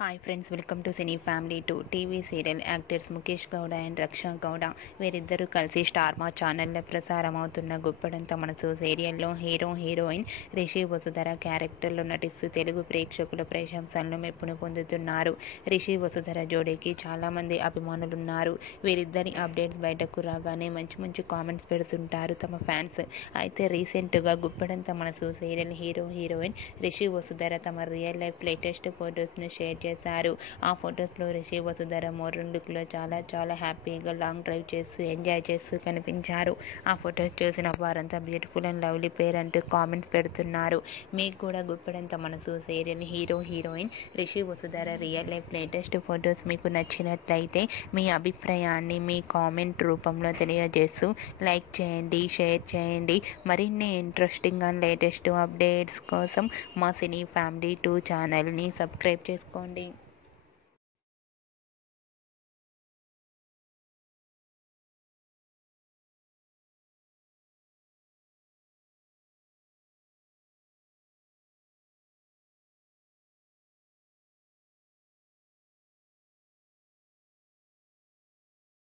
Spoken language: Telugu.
Hi friends, welcome to cine family 2 TV serial actors Mukesh Gowda and Raksha Gowda వీరిద్దరూ కలిసి స్టార్ మా ఛానల్లో ప్రసారం అవుతున్న గుప్పడంత మనసు సీరియల్లో హీరోయిన్ రిషి వసుధర క్యారెక్టర్లో నటిస్తూ తెలుగు ప్రేక్షకుల ప్రశంసలను మెప్పును పొందుతున్నారు. రిషి వసుధర జోడీకి చాలామంది అభిమానులున్నారు. వీరిద్దరి అప్డేట్స్ బయటకు రాగానే మంచి కామెంట్స్ పెడుతుంటారు తమ ఫ్యాన్స్. అయితే రీసెంట్గా గుప్పడంత మనసు సీరియల్ హీరోయిన్ రిషి వసుధర తమ రియల్ లైఫ్ లేటెస్ట్ ఫొటోస్ను షేర్ చేశారు. ఆ ఫొటోస్లో రిషి వసుధర మోడర్న్ లుక్లో చాలా హ్యాపీగా లాంగ్ డ్రైవ్ చేస్తూ ఎంజాయ్ చేస్తూ కనిపించారు. ఆ ఫొటోస్ చూసిన వారంతా బ్యూటిఫుల్ అండ్ లవ్లీ పేర్ అంటూ కామెంట్స్ పెడుతున్నారు. మీకు కూడా గుప్పడంత మనసు serial heroine Rishi Vasudhara real life latest photos మీకు నచ్చినట్లయితే మీ అభిప్రాయాన్ని మీ కామెంట్ రూపంలో తెలియజేస్తూ లైక్ చేయండి, షేర్ చేయండి. మరిన్ని ఇంట్రెస్టింగ్ అండ్ లేటెస్ట్ అప్డేట్స్ కోసం మా సినీ ఫ్యామిలీ 2 ఛానల్ని సబ్స్క్రైబ్ చేసుకోండి.